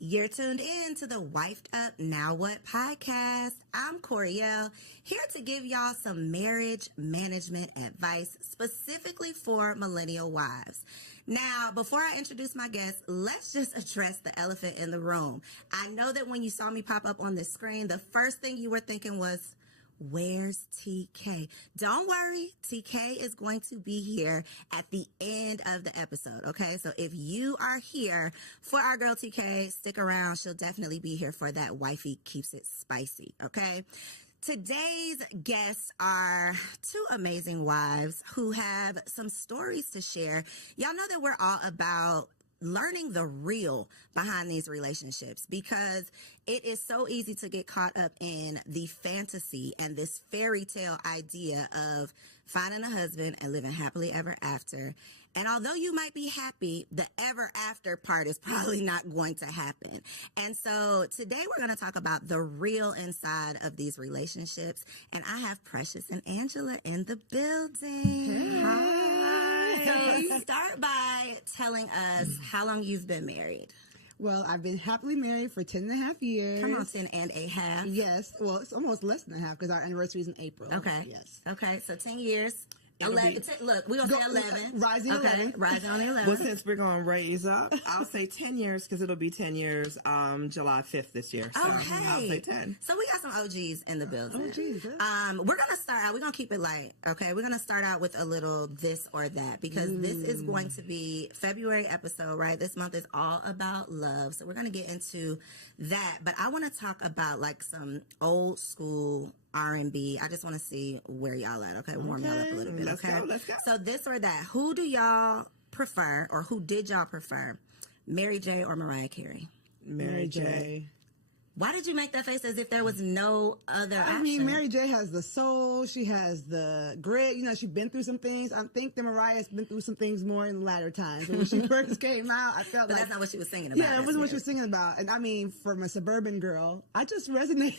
You're tuned in to the Wifed Up Now What podcast. I'm Coriel, here to give y'all some marriage management advice specifically for millennial wives. Now, before I introduce my guest, let's just address the elephant in the room. I know that when you saw me pop up on the screen, the first thing you were thinking was, where's TK? Don't worry, TK is going to be here at the end of the episode, okay? So if you are here for our girl TK, stick around. She'll definitely be here for that wifey keeps it spicy, okay? Today's guests are two amazing wives who have some stories to share. Y'all know that we're all about learning the real behind these relationships because it is so easy to get caught up in the fantasy and this fairy tale idea of finding a husband and living happily ever after. And although you might be happy, the ever after part is probably not going to happen. And so today we're going to talk about the real inside of these relationships. And I have Precious and Angela in the building. Hey. Hi. So start by telling us how long you've been married. Well, I've been happily married for 10 and a half years. Come on, 10 and a half. Yes. Well, it's almost less than a half because our anniversary is in April. Okay. Yes. Okay, so 10 years. 11. Look, we're going to say 11. Rising okay. 11. Rising on the 11. Well, since we're going to raise up, I'll say 10 years because it'll be 10 years July 5th this year. So okay. I'll say 10. So we got some OGs in the building. OGs, we're going to start out. We're going to keep it light, okay? We're going to start out with a little this or that because this is going to be February episode, right? This month is all about love. So we're going to get into that. But I want to talk about like some old school R&B. I just want to see where y'all at, okay? Warm y'all up a little bit, okay? Let's go. So this or that, who do y'all prefer or who did y'all prefer, Mary J. or Mariah Carey? Mary J. Why did you make that face as if there was no other option? I mean, Mary J has the soul. She has the grit. You know, she's been through some things. I think that Mariah's been through some things more in the latter times. When she first came out, I felt but like... that's not what she was singing about. Yeah, it wasn't what she was singing about. And I mean, from a suburban girl, I just resonated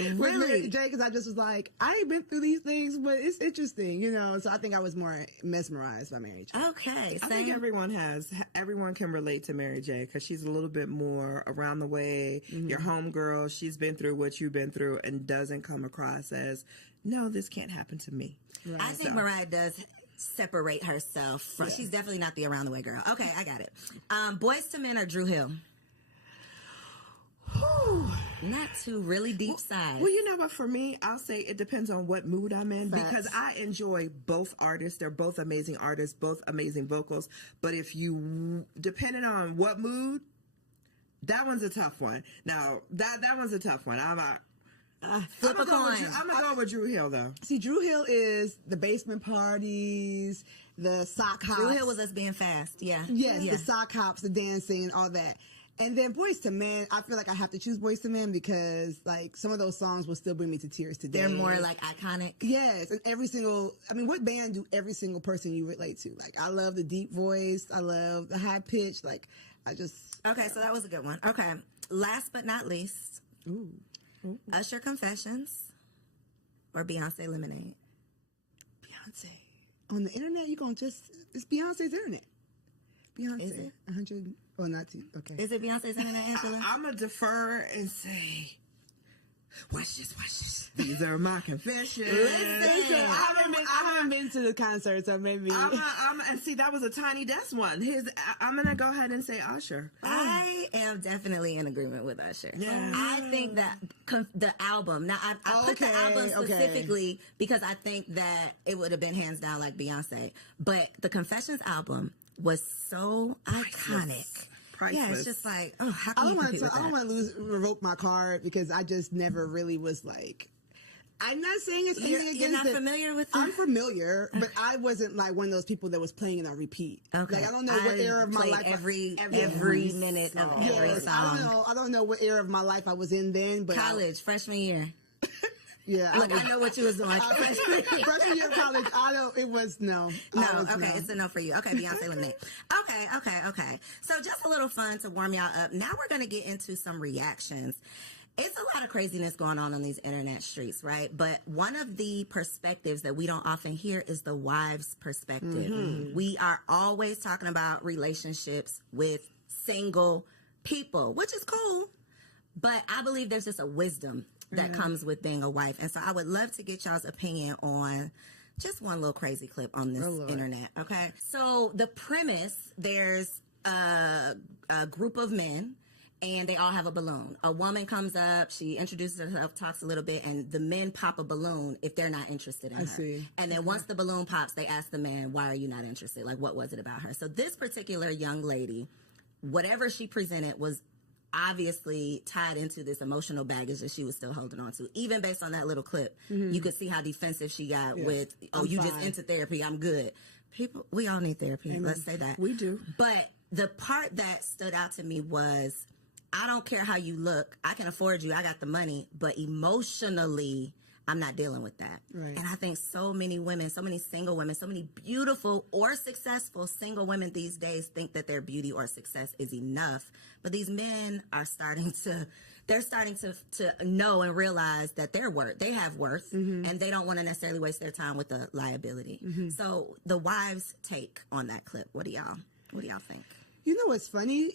with Mary J because I just was like, I ain't been through these things, but it's interesting, you know? So I think I was more mesmerized by Mary J. Okay. I think everyone can relate to Mary J because she's a little bit more around the way. Your homegirl, she's been through what you've been through and doesn't come across as, no, this can't happen to me. Right. I think Mariah does separate herself from, she's definitely not the around the way girl. Okay, I got it. Boys to Men or Drew Hill? Not two really deep sides. Well, you know what? For me, I'll say it depends on what mood I'm in because I enjoy both artists. They're both amazing artists, both amazing vocals. But if you, depending on what mood, that one's a tough one. Now, that one's a tough one. Flip a coin. I'm going to go with Drew Hill, though. See, Drew Hill is the basement parties, the sock hops. Drew Hill was us being fast, yeah. Yes, the sock hops, the dancing, all that. And then Boys to Men, I feel like I have to choose Boys to Men because, like, some of those songs will still bring me to tears today. They're more, like, iconic. Yes, and what band do every single person you relate to? Like, I love the deep voice. I love the high pitch. Like, Okay, so that was a good one. Okay, last but not least, Usher Confessions or Beyonce Lemonade? Beyonce. On the internet, it's Beyonce's internet. Beyonce. Is it? 100, or not two, okay. Is it Beyonce's internet, Angela? I'm going to defer and say, watch this. These are my confessions. Listen, I haven't been to the concert, so maybe. And see, that was a Tiny Desk one. I'm going to go ahead and say Usher. I am definitely in agreement with Usher. Yeah. I think that the album, now I put the album specifically because I think that it would have been hands down like Beyonce, but the Confessions album was so iconic. Priceless. Yeah, it's just like, how can you compete with that? I don't want to revoke my card because I just never really was like. I'm not saying it's anything against it. You're not familiar with it? I'm familiar, but I wasn't like one of those people that was playing it on repeat. Okay. Like, I don't know what era of my life. Every minute of every song. I don't know what era of my life I was in then, but college, freshman year. Yeah. Look, I know what you was doing. Freshman year of college, no. Okay, it's a no for you. Okay, Beyonce Lemonade. Okay. So just a little fun to warm y'all up. Now we're going to get into some reactions. It's a lot of craziness going on these internet streets, right? But one of the perspectives that we don't often hear is the wife's perspective. We are always talking about relationships with single people, which is cool. But I believe there's just a wisdom that comes with being a wife. And so I would love to get y'all's opinion on just one little crazy clip on this internet, okay? So the premise, there's a group of men, and they all have a balloon. A woman comes up, she introduces herself, talks a little bit, and the men pop a balloon if they're not interested in her. See. And then once the balloon pops, they ask the man, why are you not interested? Like, what was it about her? So this particular young lady, whatever she presented was obviously tied into this emotional baggage that she was still holding on to. Even based on that little clip, you could see how defensive she got with, you just into therapy, I'm good. People, we all need therapy. Let's say that. We do. But the part that stood out to me was, I don't care how you look. I can afford you. I got the money. But emotionally, I'm not dealing with that. Right. And I think so many women, so many single women, so many beautiful or successful single women these days think that their beauty or success is enough. But these men are starting to know and realize that they have worth, and they don't want to necessarily waste their time with the liability. So the wives' take on that clip, what do y'all think? You know what's funny?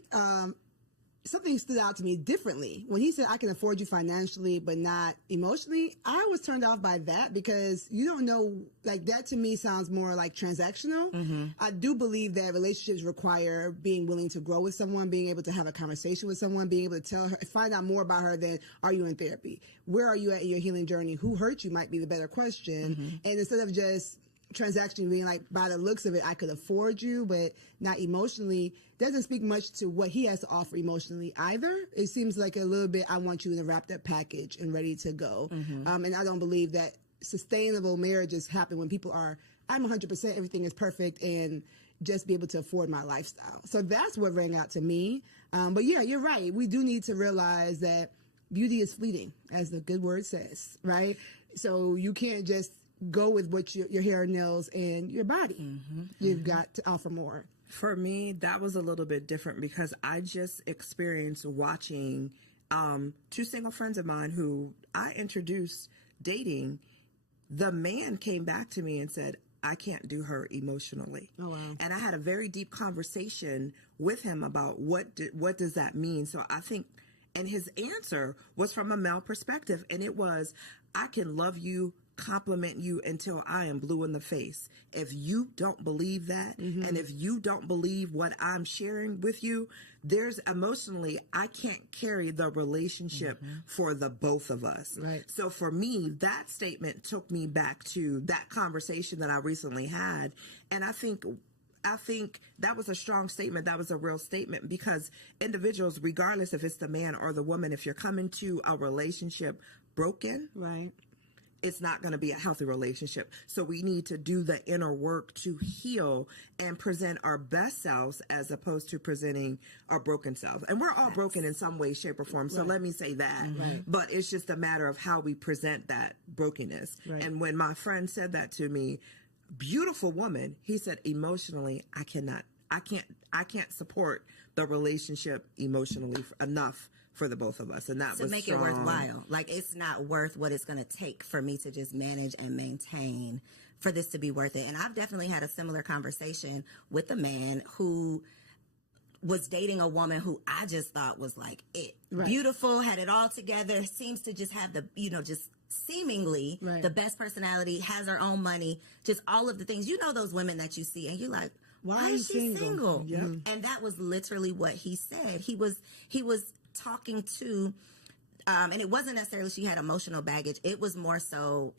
Something stood out to me differently. When he said, I can afford you financially, but not emotionally, I was turned off by that because you don't know, like that to me sounds more like transactional. I do believe that relationships require being willing to grow with someone, being able to have a conversation with someone, being able to tell her, find out more about her than, are you in therapy? Where are you at in your healing journey? Who hurt you might be the better question. And instead of just transaction being like, by the looks of it, I could afford you, but not emotionally, doesn't speak much to what he has to offer emotionally either. It seems like a little bit, I want you in a wrapped up package and ready to go. And I don't believe that sustainable marriages happen when people are, I'm 100%, everything is perfect, and just be able to afford my lifestyle. So that's what rang out to me. But yeah, you're right. We do need to realize that beauty is fleeting, as the good word says, right? So you can't just go with what your hair, nails, and your body. You've got to offer more. For me, that was a little bit different because I just experienced watching two single friends of mine who I introduced dating. The man came back to me and said, I can't do her emotionally. Oh, wow. And I had a very deep conversation with him about what does that mean? So I think, and his answer was from a male perspective, and it was, I can love you, compliment you until I am blue in the face. If you don't believe that, and if you don't believe what I'm sharing with you, there's emotionally, I can't carry the relationship for the both of us. Right. So for me, that statement took me back to that conversation that I recently had. And I think that was a strong statement. That was a real statement, because individuals, regardless if it's the man or the woman, if you're coming to a relationship broken, Right. it's not going to be a healthy relationship. So we need to do the inner work to heal and present our best selves as opposed to presenting our broken selves. And we're all broken in some way, shape, or form. So let me say that. But it's just a matter of how we present that brokenness. Right. And when my friend said that to me, beautiful woman, he said, emotionally, I can't support the relationship emotionally enough for the both of us. And that to was make strong. it worthwhile. Like, it's not worth what it's going to take for me to just manage and maintain for this to be worth it. And I've definitely had a similar conversation with a man who was dating a woman who I just thought was like it. Right. Beautiful, had it all together, seems to just have the, just seemingly the best personality, has her own money, just all of the things. You know those women that you see and you're like, why is she single? And that was literally what he said. He was talking to, and it wasn't necessarily she had emotional baggage. It was more so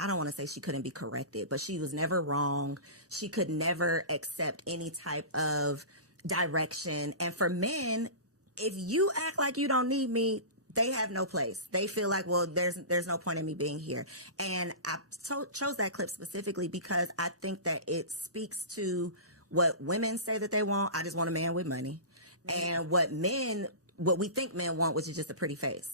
I don't want to say she couldn't be corrected, but she was never wrong. She could never accept any type of direction. And for men, if you act like you don't need me, they have no place. They feel like, well, there's no point in me being here. And I chose that clip specifically because I think that it speaks to what women say that they want. I just want a man with money. And what men what we think men want, which is just a pretty face.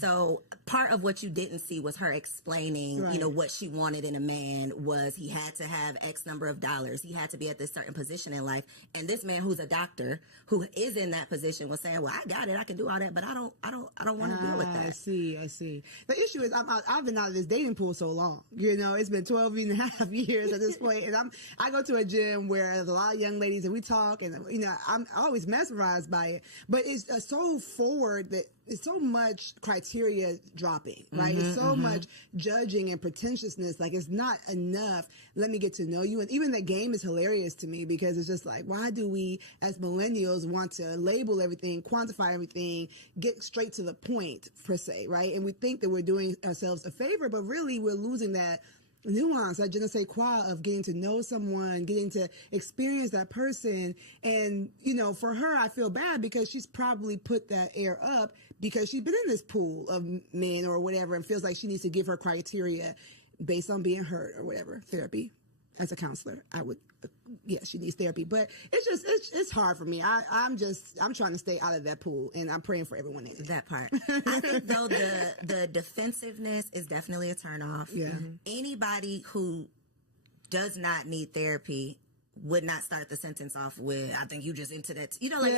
So part of what you didn't see was her explaining, you know, what she wanted in a man was he had to have X number of dollars. He had to be at this certain position in life. And this man who's a doctor who is in that position was saying, well, I got it. I can do all that, but I don't want to deal with that. I see. The issue is I've been out of this dating pool so long. You know, it's been 12 and a half years at this point. And I go to a gym where there's a lot of young ladies and we talk and, you know, I'm always mesmerized by it, but it's so forward that it's so much criteria dropping, right? It's so much judging and pretentiousness. Like, it's not enough. Let me get to know you. And even the game is hilarious to me because it's just like, why do we as millennials want to label everything, quantify everything, get straight to the point per se, right? And we think that we're doing ourselves a favor, but really we're losing that nuance, that je ne sais quoi of getting to know someone, getting to experience that person. And, you know, for her, I feel bad because she's probably put that air up because she's been in this pool of men or whatever and feels like she needs to give her criteria based on being hurt or whatever. Therapy. As a counselor, I would, she needs therapy. But it's hard for me. I'm trying to stay out of that pool, and I'm praying for everyone in it. That part. I think, though, the defensiveness is definitely a turnoff. Yeah. Anybody who does not need therapy would not start the sentence off with, I think you just into that. You know, like,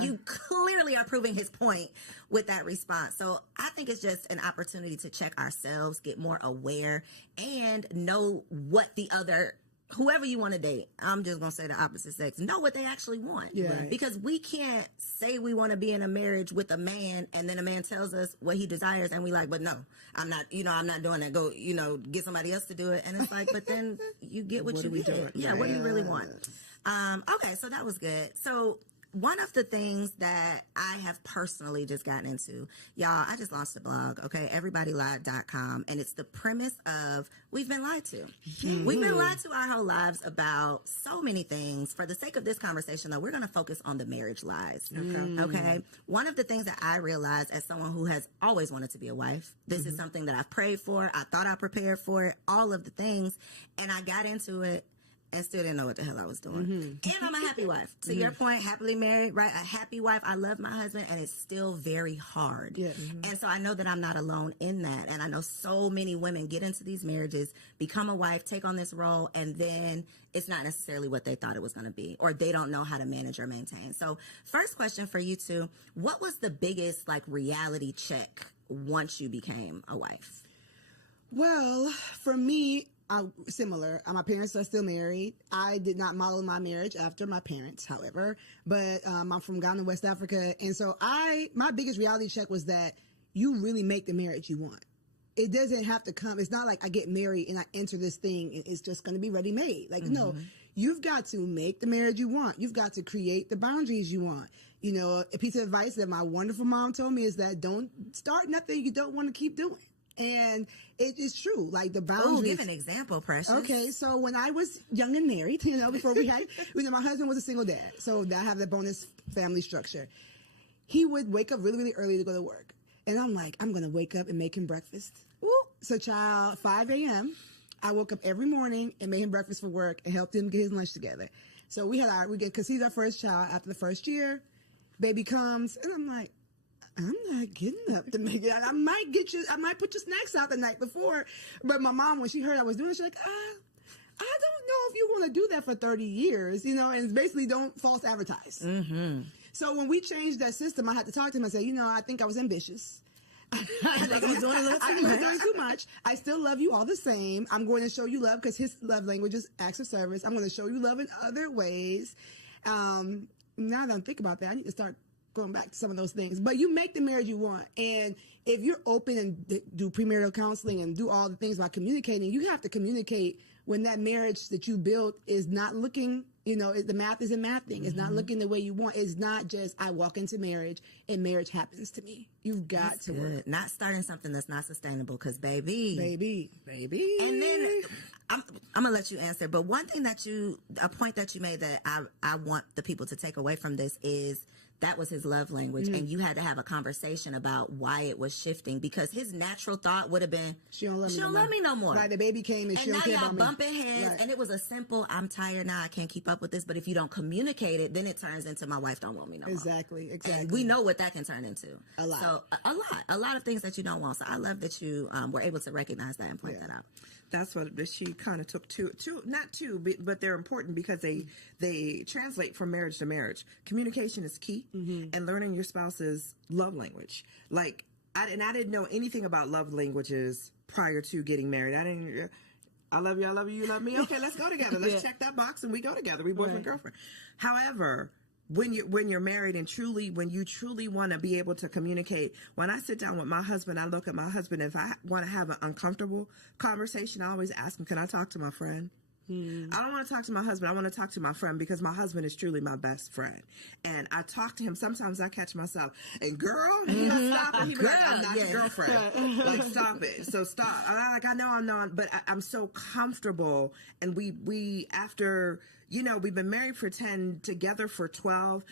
you clearly are proving his point with that response. So I think it's just an opportunity to check ourselves, get more aware, and know what the other, whoever you want to date, I'm just going to say the opposite sex, know what they actually want. Yeah. Because we can't say we want to be in a marriage with a man and then a man tells us what he desires and we like, but no, I'm not doing that. Go, get somebody else to do it. And it's like, but then you get what you get. Yeah, what do you really want? Okay, so that was good. So one of the things that I have personally just gotten into, y'all, I just launched a blog, okay, everybodylied.com, and it's the premise of we've been lied to. We've been lied to our whole lives about so many things. For the sake of this conversation, though, we're going to focus on the marriage lies, okay? One of the things that I realized as someone who has always wanted to be a wife, this is something that I've prayed for, I thought I prepared for it, all of the things, and I got into it and still didn't know what the hell I was doing. And I'm a happy wife. To your point, happily married, right? A happy wife. I love my husband, and it's still very hard. Yeah. And so I know that I'm not alone in that. And I know so many women get into these marriages, become a wife, take on this role, and then it's not necessarily what they thought it was going to be, or they don't know how to manage or maintain. So first question for you two, what was the biggest reality check once you became a wife? Well, for me, similar. My parents are still married. I did not model my marriage after my parents, however, but I'm from Ghana, West Africa. And so my biggest reality check was that you really make the marriage you want. It doesn't have to come. It's not like I get married and I enter this thing and it's just going to be ready made. Like, no, you've got to make the marriage you want. You've got to create the boundaries you want. You know, a piece of advice that my wonderful mom told me is that don't start nothing you don't want to keep doing. And it is true, like the boundaries. Oh, give an example, Precious. Okay, so when I was young and married, before we had, my husband was a single dad, so I have the bonus family structure. He would wake up really, really early to go to work. And I'm like, I'm going to wake up and make him breakfast. Woo. So, 5 a.m., I woke up every morning and made him breakfast for work and helped him get his lunch together. So we because he's our first child after the first year, baby comes, and I'm like, I'm not getting up to make it. I might put your snacks out the night before. But my mom, when she heard I was doing it, she's like, I don't know if you want to do that for 30 years, and it's basically don't false advertise. So when we changed that system, I had to talk to him and say, I think I was ambitious. I think I was doing a little too much. I was doing too much. I still love you all the same. I'm going to show you love because his love language is acts of service. I'm going to show you love in other ways. Now that I think about that, I need to start going back to some of those things. But you make the marriage you want. And if you're open and do premarital counseling and do all the things about communicating, you have to communicate when that marriage that you built is not looking, the math isn't mathing. It's not looking the way you want. It's not just I walk into marriage and marriage happens to me. You've got that's to good. work. Not starting something that's not sustainable because baby. And then I'm going to let you answer. But one thing a point that you made that I want the people to take away from this is that was his love language, and you had to have a conversation about why it was shifting, because his natural thought would have been, she don't love me no more. Right, the baby came and she don't care about me. And now y'all bumping heads, and it was a simple, I'm tired now, I can't keep up with this. But if you don't communicate it, then it turns into, my wife don't want me no more. Exactly. And we know what that can turn into. A lot. So a lot of things that you don't want. So I love that you were able to recognize that and point that out. That's what she kind of took not two, but they're important because they translate from marriage to marriage. Communication is key, and learning your spouse's love language. Like, I didn't know anything about love languages prior to getting married. I love you, you love me. Okay, let's go together. Let's check that box and we go together. We boyfriend, girlfriend. However, when you're married and when you truly want to be able to communicate, when I sit down with my husband, I look at my husband. If I want to have an uncomfortable conversation, I always ask him, can I talk to my friend? I don't want to talk to my husband. I want to talk to my friend, because my husband is truly my best friend. And I talk to him. Sometimes I catch myself, and girl, he'll stop and he'll be like, I'm not your girlfriend. Like, stop it. So stop. I know I'm not, but I'm so comfortable. And we after, we've been married for 10, together for 12.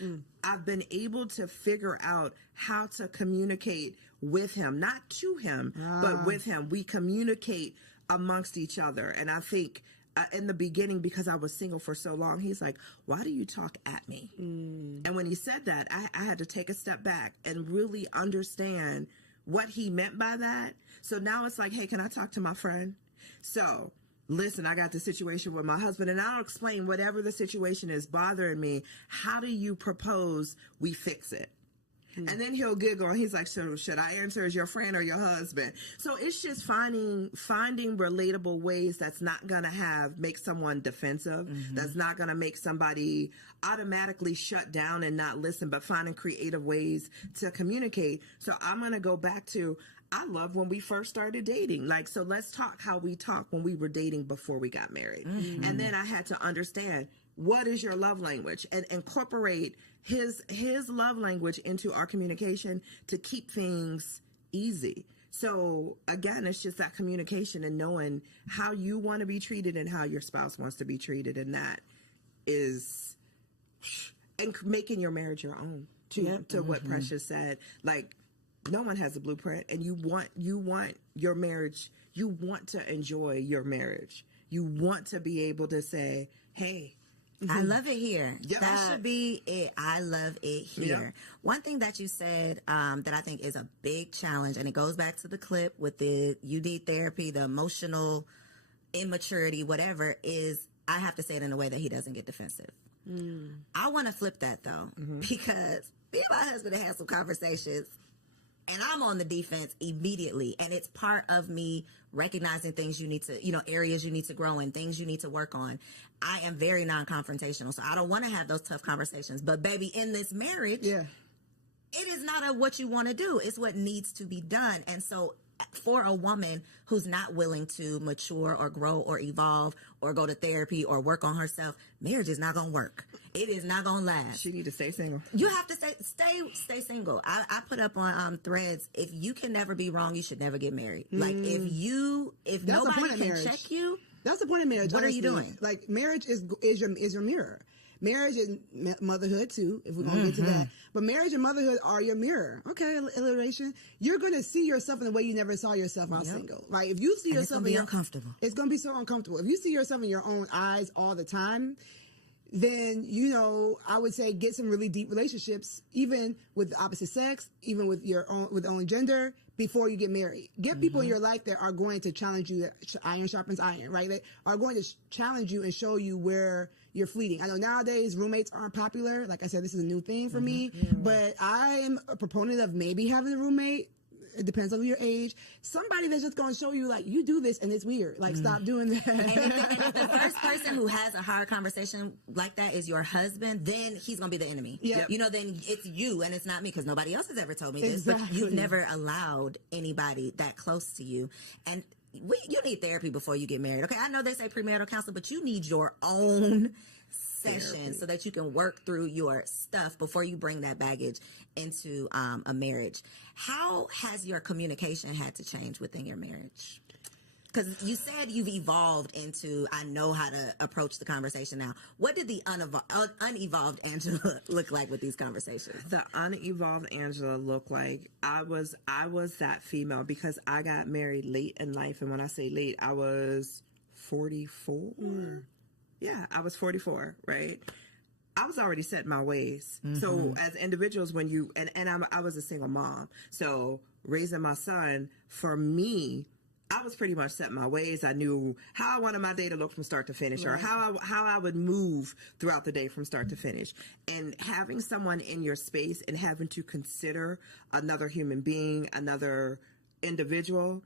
I've been able to figure out how to communicate with him, not to him, but with him. We communicate amongst each other. And I think, in the beginning, because I was single for so long, he's like, why do you talk at me? And when he said that, I had to take a step back and really understand what he meant by that. So now it's like, hey, can I talk to my friend? So listen, I got the situation with my husband, and I'll explain whatever the situation is bothering me. How do you propose we fix it? And then he'll giggle, and he's like, so should I answer as your friend or your husband? So it's just finding relatable ways that's not going to make someone defensive, that's not going to make somebody automatically shut down and not listen, but finding creative ways to communicate. So I'm going to go back to, I love when we first started dating. Like, so let's talk how we talked when we were dating before we got married. And then I had to understand, what is your love language, and incorporate his love language into our communication to keep things easy. So again, it's just that communication and knowing how you want to be treated and how your spouse wants to be treated. And that is, and making your marriage your own to what Precious said. Like, no one has a blueprint, and you want your marriage. You want to enjoy your marriage. You want to be able to say, hey, I love it here. Yep. That should be it. I love it here. Yep. One thing that you said that I think is a big challenge, and it goes back to the clip with the you need therapy, the emotional immaturity, whatever, is I have to say it in a way that he doesn't get defensive. I want to flip that, though, because me and my husband have had some conversations, and I'm on the defense immediately. And it's part of me recognizing things you need to, areas you need to grow in, things you need to work on. I am very non-confrontational, so I don't want to have those tough conversations. But baby, in this marriage, it is not what you want to do. It's what needs to be done. And so for a woman who's not willing to mature or grow or evolve or go to therapy or work on herself, marriage is not going to work. It is not going to last. She need to stay single. You have to stay single. I put up on threads, if you can never be wrong, you should never get married. Like, if nobody can check you, that's the point of marriage. What are you doing? Like, marriage is your mirror. Marriage is motherhood too, if we're going to get to that. But marriage and motherhood are your mirror. Okay, alliteration. You're going to see yourself in the way you never saw yourself while single. Right? If you see yourself, it's going to be uncomfortable. It's going to be so uncomfortable. If you see yourself in your own eyes all the time, then, I would say get some really deep relationships, even with the opposite sex, even with your own gender, before you get married. Get people in your life that are going to challenge you. Iron sharpens iron, right? They are going to challenge you and show you where you're fleeting. I know nowadays roommates aren't popular. Like I said, this is a new thing for me, but I am a proponent of maybe having a roommate. It depends on your age. Somebody that's just going to show you, like, you do this and it's weird. Like, stop doing that. And if the first person who has a hard conversation like that is your husband, then he's going to be the enemy. Yep. Then it's you and it's not me, because nobody else has ever told me this. But you've never allowed anybody that close to you. And you need therapy before you get married. Okay, I know they say premarital counseling, but you need your own session so that you can work through your stuff before you bring that baggage into a marriage. How has your communication had to change within your marriage? because you said you've evolved into, I know how to approach the conversation now. What did the unevolved Angela look like with these conversations? The unevolved Angela looked like I was that female because I got married late in life. And when I say late, I was 44. Yeah, I was 44, right? I was already set in my ways. So as individuals, when you, and I was a single mom. So raising my son, for me, I was pretty much set in my ways. I knew how I wanted my day to look from start to finish, or how I would move throughout the day from start to finish. And having someone in your space and having to consider another human being, another individual,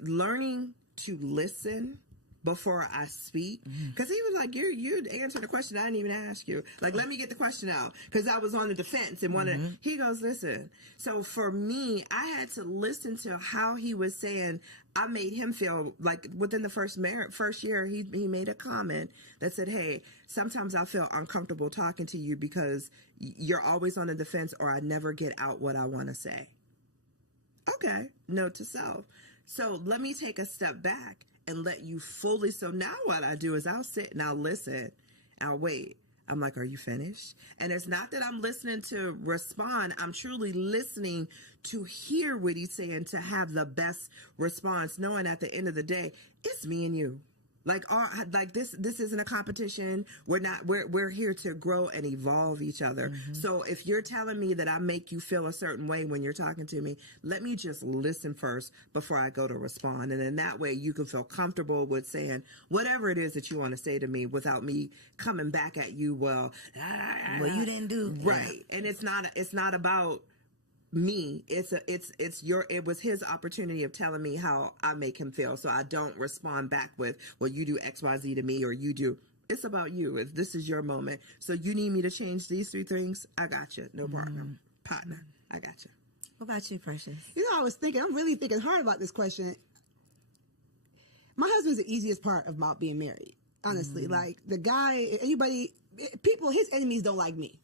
learning to listen before I speak, because he was like, you answered the question I didn't even ask you. Like, let me get the question out, because I was on the defense and wanted. He goes, listen. So for me, I had to listen to how he was saying. I made him feel like within the first year, he made a comment that said, hey, sometimes I feel uncomfortable talking to you because you're always on the defense, or I never get out what I want to say. Okay, note to self. So let me take a step back and let you fully. So now what I do is I'll sit and I'll listen. I'll wait. I'm like, are you finished? And it's not that I'm listening to respond. I'm truly listening to hear what he's saying, to have the best response, knowing at the end of the day, it's me and you. Like this isn't a competition. We're here to grow and evolve each other. So if you're telling me that I make you feel a certain way when you're talking to me, let me just listen first before I go to respond. And then that way you can feel comfortable with saying whatever it is that you want to say to me without me coming back at you. Well, you didn't do right. And it's not about me. It was his opportunity of telling me how I make him feel. So I don't respond back with, well, you do XYZ to me, or you do. It's about you. If this is your moment. So you need me to change these 3 things, I got you. No problem. Partner, I got you. What about you, Precious? I'm really thinking hard about this question. My husband's the easiest part about being married. Honestly, like the guy, his enemies don't like me.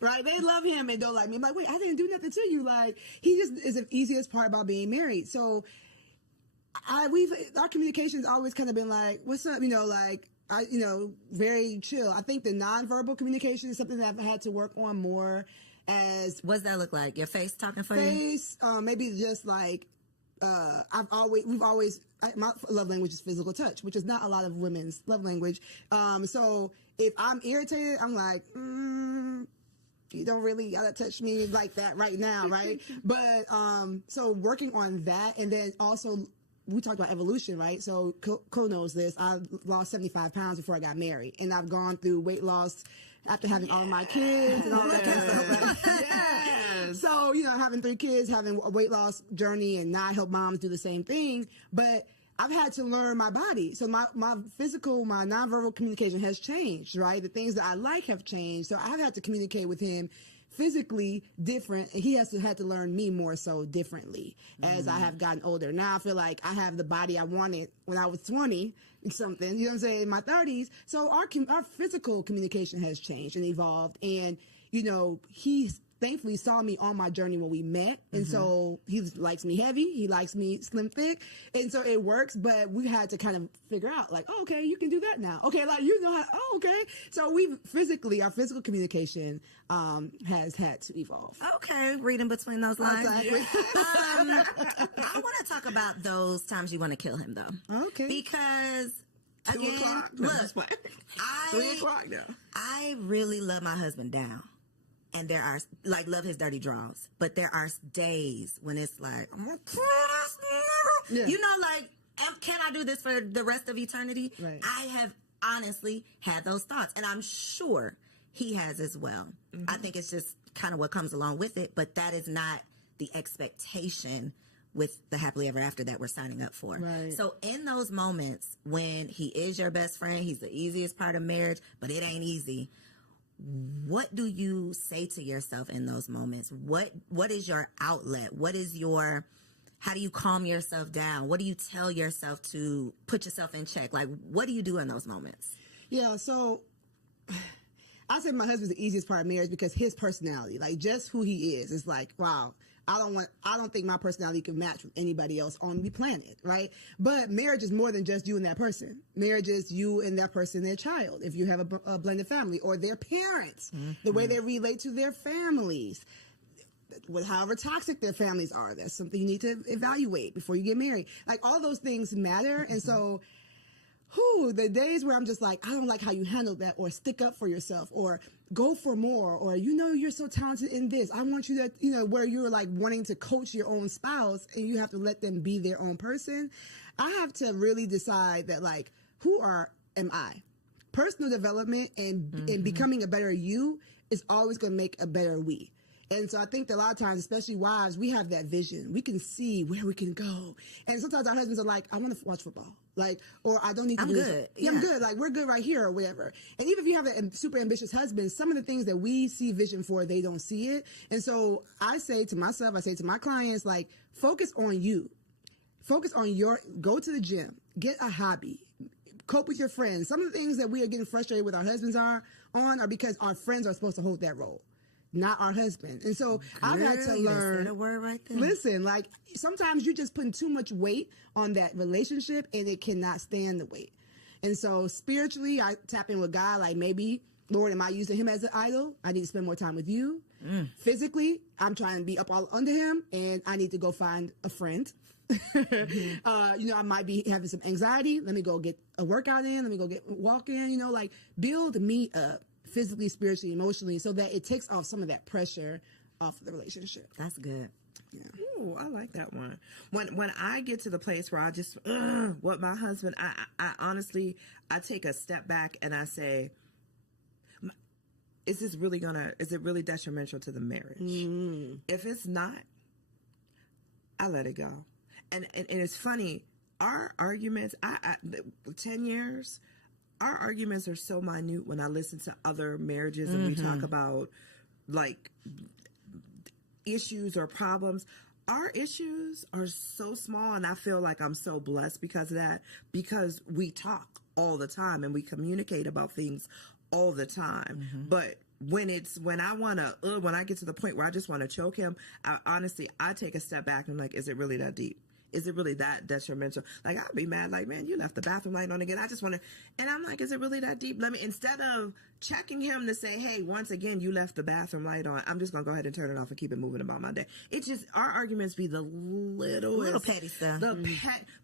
Right? They love him and don't like me. I'm like, wait, I didn't do nothing to you. Like, he just is the easiest part about being married. So our communication's always kind of been like, what's up? Very chill. I think the nonverbal communication is something that I've had to work on more. What's that look like? Your face talking for you? Face, maybe just like, my love language is physical touch, which is not a lot of women's love language. So if I'm irritated, I'm like, you don't really gotta touch me like that right now, right? But so working on that, and then also we talked about evolution, right? So Cole knows this. I lost 75 pounds before I got married, and I've gone through weight loss after having all of my kids and all that kind of stuff. Yes. So having 3 kids, having a weight loss journey, and now I help moms do the same thing, but I've had to learn my body. So my nonverbal communication has changed, right? The things that I like have changed. So I've had to communicate with him physically different, and he had to learn me more so differently as I have gotten older. Now I feel like I have the body I wanted when I was 20 something, you know what I'm saying, in my 30s. So our physical communication has changed and evolved, and he's thankfully saw me on my journey when we met. And so he likes me heavy. He likes me slim thick. And so it works, but we had to kind of figure out like, oh, okay, you can do that now. Okay. Like, okay. So our physical communication, has had to evolve. Okay. Reading between those lines. Exactly. I want to talk about those times you want to kill him though. Okay. Because 2 o'clock. Look, 3 o'clock now. I really love my husband down. And there are, love his dirty draws. But there are days when it's like, I'm going to kill this nigga. Yeah. Can I do this for the rest of eternity? Right. I have honestly had those thoughts. And I'm sure he has as well. I think it's just kind of what comes along with it. But that is not the expectation with the happily ever after that we're signing up for. Right. So in those moments when he is your best friend, he's the easiest part of marriage, but it ain't easy. What do you say to yourself in those moments? What is your outlet? How do you calm yourself down? What do you tell yourself to put yourself in check? Like, what do you do in those moments? Yeah, so I said my husband's the easiest part of marriage because his personality, like just who he is like, wow, I don't think my personality can match with anybody else on the planet, right? But marriage is more than just you and that person. Marriage is you and that person, their child, if you have a blended family, or their parents, the way they relate to their families. With however toxic their families are, that's something you need to evaluate before you get married. Like, all those things matter. And so, the days where I'm just like, I don't like how you handled that, or stick up for yourself, or go for more, or, you're so talented in this, I want you to, where you're like wanting to coach your own spouse and you have to let them be their own person. I have to really decide that, like, am I? Personal development and becoming a better you is always going to make a better we. And so I think that a lot of times, especially wives, we have that vision. We can see where we can go. And sometimes our husbands are like, I want to watch football. Like, or I don't need to do good. Yeah, I'm good. Like, we're good right here, or whatever. And even if you have a super ambitious husband, some of the things that we see vision for, they don't see it. And so I say to myself, I say to my clients, like, focus on you. Focus on go to the gym, get a hobby, cope with your friends. Some of the things that we are getting frustrated with our husbands are because our friends are supposed to hold that role, not our husband. And so I've had to learn. A word right there. Listen, like, sometimes you're just putting too much weight on that relationship and it cannot stand the weight. And so spiritually, I tap in with God, like, maybe, Lord, am I using him as an idol? I need to spend more time with you. Physically, I'm trying to be up all under him and I need to go find a friend. I might be having some anxiety. Let me go get a workout in. Let me go walk in, like, build me up physically, spiritually, emotionally, so that it takes off some of that pressure off of the relationship. That's good. Yeah. Ooh, I like that one. When I get to the place where I just, what my husband, I honestly, I take a step back and I say, is it really detrimental to the marriage? If it's not, I let it go. And it's funny, our arguments, 10 years, our arguments are so minute when I listen to other marriages and we talk about, like, issues or problems. Our issues are so small, and I feel like I'm so blessed because of that, because we talk all the time and we communicate about things all the time. But when I get to the point where I just want to choke him, I take a step back and I'm like, is it really that deep? Is it really that detrimental? Like, I'd be mad, like, man, you left the bathroom light on again. I just want to, and I'm like, is it really that deep? Instead of checking him to say, hey, once again, you left the bathroom light on, I'm just going to go ahead and turn it off and keep it moving about my day. It's just, our arguments be the little petty stuff.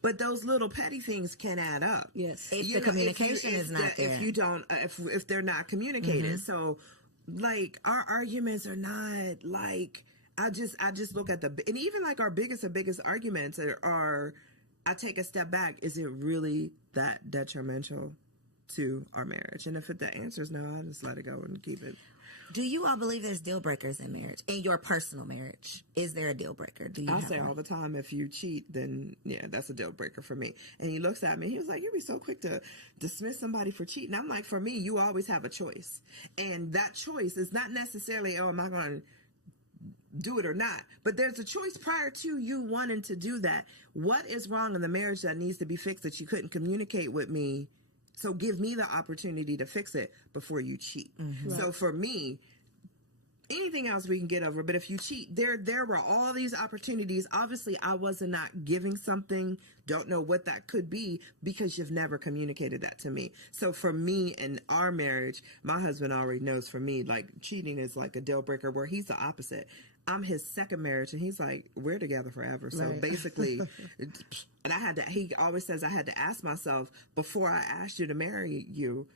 But those little petty things can add up. Yes. If the communication is not there. If you don't, if they're not communicated. So, like, our arguments are not, like, I just look at and even like our biggest arguments are, I take a step back. Is it really that detrimental to our marriage? And if the answer is no, I just let it go and keep it. Do you all believe there's deal breakers in marriage? In your personal marriage, is there a deal breaker? I say all the time, if you cheat, then yeah, that's a deal breaker for me. And he looks at me, he was like, you'd be so quick to dismiss somebody for cheating. I'm like, for me, you always have a choice. And that choice is not necessarily, am I going to do it or not, but there's a choice prior to you wanting to do that. What is wrong in the marriage that needs to be fixed that you couldn't communicate with me? So give me the opportunity to fix it before you cheat. So for me, anything else we can get over, but if you cheat, there were all these opportunities. Obviously, I wasn't not giving something, don't know what that could be, because you've never communicated that to me. So for me in our marriage, my husband already knows, for me, like, cheating is like a deal breaker, where he's the opposite. I'm his second marriage, and he's like, we're together forever. So basically, and he always says I had to ask myself, before I asked you to marry you,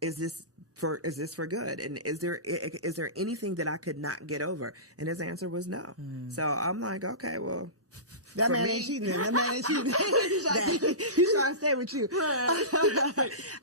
is this for good? And is there anything that I could not get over? And his answer was no. So I'm like, okay, well, that man ain't cheating. That man ain't cheating. He's trying to stay with you.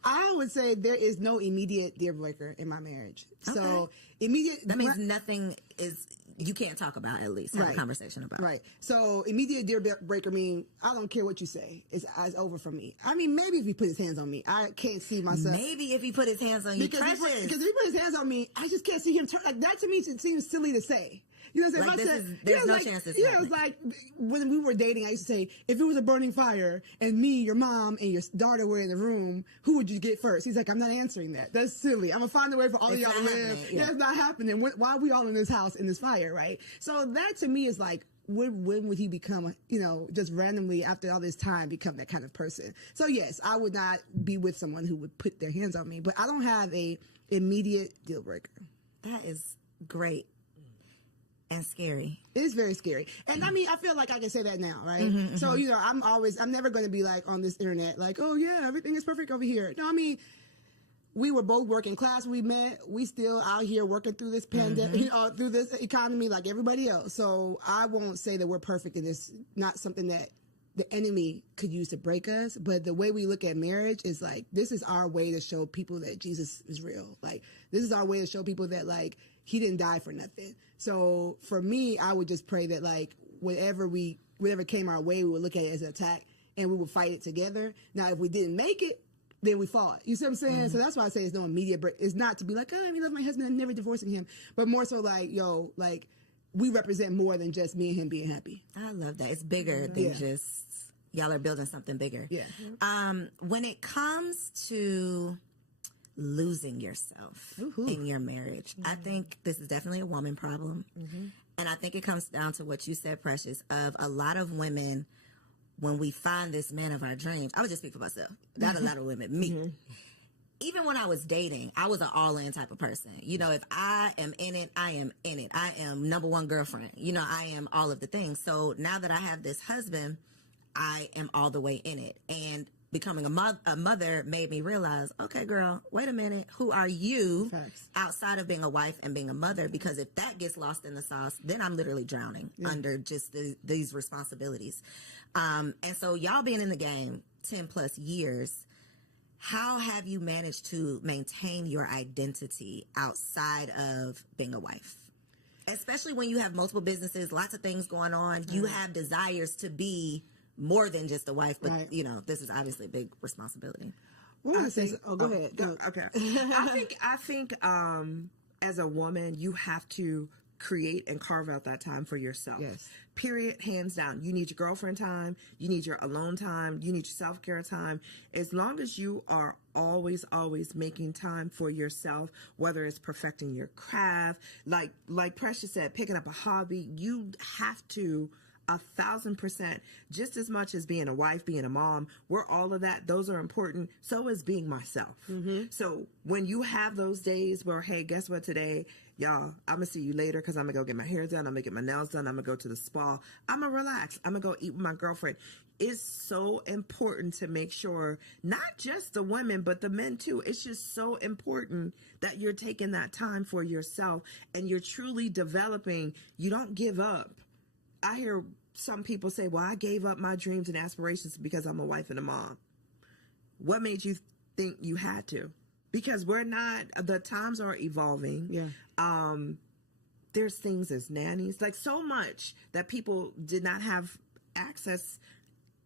I would say there is no immediate deal breaker in my marriage. Okay. So that means nothing is, you can't talk about, at least have a conversation about. Right. So immediate deal breaker mean I don't care what you say. It's over for me. I mean, maybe if he put his hands on me, I can't see myself. Maybe if he put his hands on you, because if he put his hands on me, I just can't see him turn. Like, that to me seems silly to say. You know what I'm Like, saying? there's no chance this Yeah, it was like when we were dating, I used to say, if it was a burning fire and me, your mom, and your daughter were in the room, who would you get first? He's like, I'm not answering that. That's silly. I'm going to find a way for all of y'all to live. Yeah, it's not happening. Why are we all in this house, in this fire, right? So that to me is like, when would he become, just randomly after all this time become that kind of person? So yes, I would not be with someone who would put their hands on me, but I don't have a immediate deal breaker. That is great and scary. It is very scary. And I mean, I feel like I can say that now, right? So, I'm never going to be like on this internet, like, oh yeah, everything is perfect over here. No, I mean, we were both working class. We met. We still out here working through this pandemic, through this economy like everybody else. So I won't say that we're perfect and it's not something that the enemy could use to break us. But the way we look at marriage is like, this is our way to show people that Jesus is real. Like, this is our way to show people that, like, he didn't die for nothing. So for me, I would just pray that, like, whatever came our way, we would look at it as an attack and we would fight it together. Now, if we didn't make it, then we fought. You see what I'm saying? So that's why I say it's no immediate break. It's not to be like, oh, I love my husband, I'm never divorcing him. But more so like, we represent more than just me and him being happy. I love that. It's bigger than just y'all are building something bigger. Yeah. When it comes to losing yourself in your marriage, I think this is definitely a woman problem. And I think it comes down to what you said, Precious, of a lot of women, when we find this man of our dreams, I would just speak for myself, not a lot of women, me. Even when I was dating, I was an all-in type of person. If I am in it, I am in it. I am number one girlfriend. I am all of the things. So now that I have this husband, I am all the way in it. And becoming a mother made me realize, okay, girl, wait a minute. Who are you outside of being a wife and being a mother? Because if that gets lost in the sauce, then I'm literally drowning under just these responsibilities. And so y'all being in the game 10 plus years, how have you managed to maintain your identity outside of being a wife? Especially when you have multiple businesses, lots of things going on, you have desires to be more than just a wife, but this is obviously a big responsibility. Go ahead. No. Okay. I think as a woman, you have to create and carve out that time for yourself. Yes. Period. Hands down. You need your girlfriend time. You need your alone time. You need your self-care time. As long as you are always making time for yourself, whether it's perfecting your craft, like Precious said, picking up a hobby, you have to 1,000%, just as much as being a wife, being a mom, we're all of that. Those are important. So is being myself. So when you have those days where, hey, guess what today? Y'all, I'm going to see you later because I'm going to go get my hair done. I'm going to get my nails done. I'm going to go to the spa. I'm going to relax. I'm going to go eat with my girlfriend. It's so important to make sure, not just the women, but the men too. It's just so important that you're taking that time for yourself and you're truly developing. You don't give up. I hear some people say, well, I gave up my dreams and aspirations because I'm a wife and a mom. What made you think you had to? Because the times are evolving. Yeah. There's things as nannies, like so much that people did not have access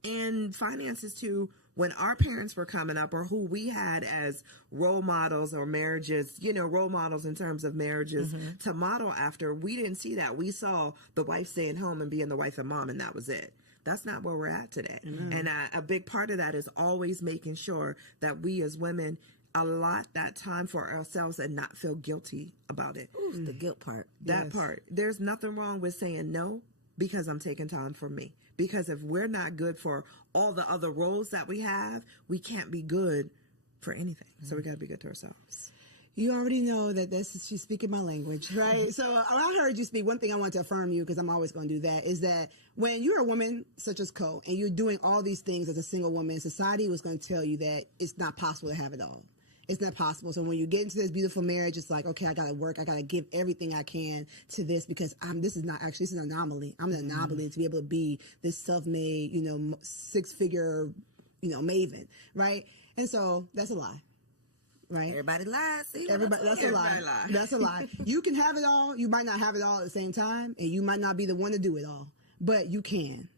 and finances to when our parents were coming up, or who we had as role models or marriages, role models in terms of marriages to model after. We didn't see that. We saw the wife staying home and being the wife and mom, and that was it. That's not where we're at today. And a big part of that is always making sure that we as women allot that time for ourselves and not feel guilty about it. Ooh, the guilt part. That part. There's nothing wrong with saying no because I'm taking time for me. Because if we're not good for all the other roles that we have, we can't be good for anything. So we got to be good to ourselves. You already know that she's speaking my language, right? So I heard you speak. One thing I want to affirm you, because I'm always going to do that, is that when you're a woman such as Co, and you're doing all these things as a single woman, society was going to tell you that it's not possible to have it all. It's not possible. So when you get into this beautiful marriage, it's like, okay, I got to work. I got to give everything I can to this because this is an anomaly. I'm an anomaly to be able to be this self-made, 6-figure, maven, right? And so that's a lie. Right? Everybody lies. See, that's a lie. That's a lie. You can have it all. You might not have it all at the same time, and you might not be the one to do it all, but you can.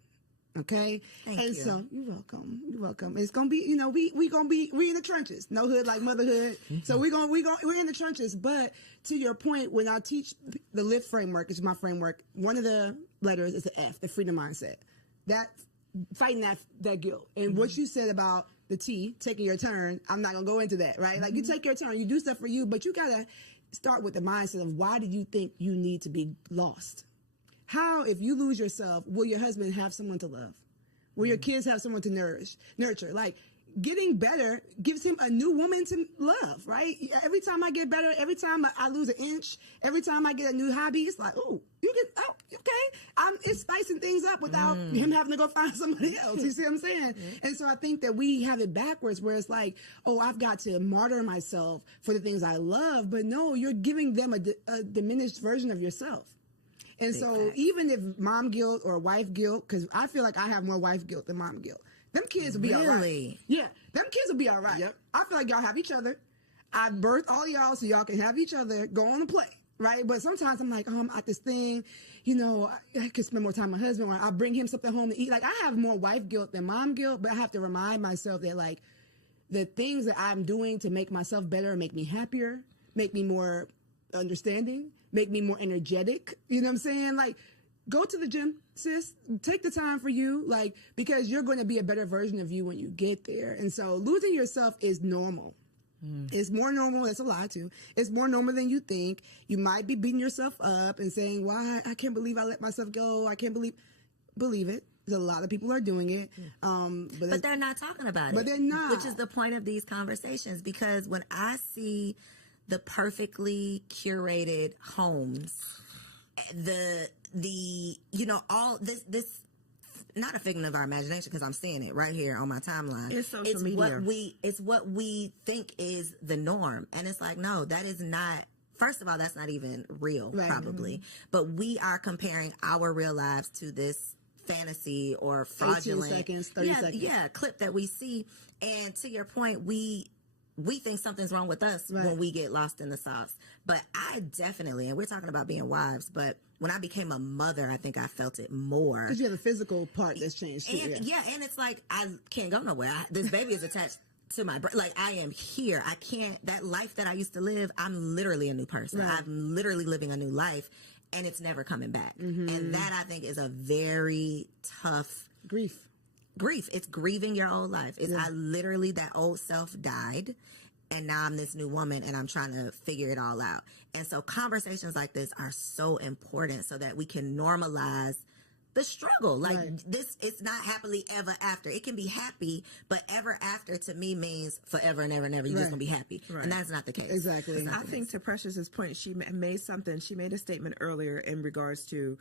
Okay. Thank you. So you're welcome. You're welcome. It's gonna be, we in the trenches. No hood like motherhood. So we're in the trenches. But to your point, when I teach the LIFT framework, which is my framework, one of the letters is the F, the freedom mindset. That fighting that guilt. And what you said about the T, taking your turn, I'm not gonna go into that, right? Like you take your turn, you do stuff for you, but you gotta start with the mindset of why do you think you need to be lost? How, if you lose yourself, will your husband have someone to love? Will your kids have someone to nurture? Like, getting better gives him a new woman to love, right? Every time I get better, every time I lose an inch, every time I get a new hobby, it's like, okay. It's spicing things up without him having to go find somebody else. You see what I'm saying? And so I think that we have it backwards where it's like, oh, I've got to martyr myself for the things I love. But no, you're giving them a diminished version of yourself. And so even if mom guilt or wife guilt, because I feel like I have more wife guilt than mom guilt, them kids will be all right. Yeah, them kids will be all right. Yep. I feel like y'all have each other. I birthed all y'all so y'all can have each other, go on and play, right? But sometimes I'm like, I'm at this thing, I could spend more time with my husband, or I'll bring him something home to eat. Like, I have more wife guilt than mom guilt, but I have to remind myself that, like, the things that I'm doing to make myself better, make me happier, make me more understanding, make me more energetic. You know what I'm saying? Like, go to the gym, sis. Take the time for you, like, because you're going to be a better version of you when you get there. And so losing yourself is normal. It's more normal. That's a lie, too. It's more normal than you think. You might be beating yourself up and saying, why? I can't believe I let myself go. I can't believe it. A lot of people are doing it. But they're not talking about it. But they're not. Which is the point of these conversations. Because when I see the perfectly curated homes, all this not a figment of our imagination, because I'm seeing it right here on my timeline. It's social media. It's what we think is the norm. And it's like, no, that is not. First of all, that's not even real, probably. But we are comparing our real lives to this fantasy or fraudulent 18 seconds, 30 seconds. Yeah, clip that we see. And to your point, we think something's wrong with us when we get lost in the sauce. But I definitely, and we're talking about being wives, but when I became a mother, I think I felt it more. Because you have a physical part that's changed too. And it's like, I can't go nowhere. This baby is attached to my brain. Like, I am here. I can't, that life that I used to live, I'm literally a new person. Right. I'm literally living a new life, and it's never coming back. And that, I think, is a very tough grief. It's grieving your old life. I literally, that old self died, and now I'm this new woman, and I'm trying to figure it all out. And so conversations like this are so important so that we can normalize the struggle. Like, this, it's not happily ever after. It can be happy, but ever after to me means forever and ever and ever. You're just gonna be happy, and that's not the case. Exactly. I think to Precious's point, she made a statement earlier in regards to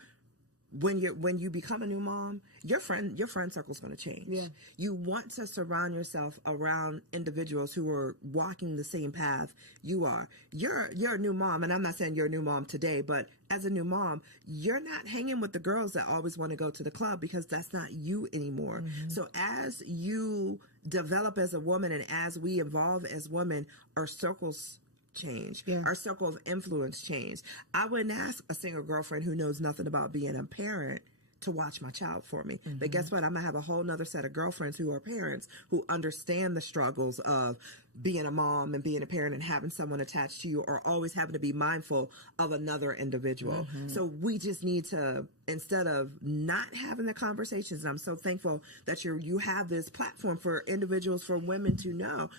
when you become a new mom, your friend circle is going to change. Yeah. You want to surround yourself around individuals who are walking the same path you are. You're a new mom, and I'm not saying you're a new mom today, but as a new mom, you're not hanging with the girls that always want to go to the club, because that's not you anymore. So as you develop as a woman, and as we evolve as women, our circles change. Our circle of influence change. I wouldn't ask a single girlfriend who knows nothing about being a parent to watch my child for me. But guess what? I'm going to have a whole nother set of girlfriends who are parents, who understand the struggles of being a mom and being a parent and having someone attached to you, or always having to be mindful of another individual. So we just need to, instead of not having the conversations, and I'm so thankful that you have this platform for individuals, for women to know,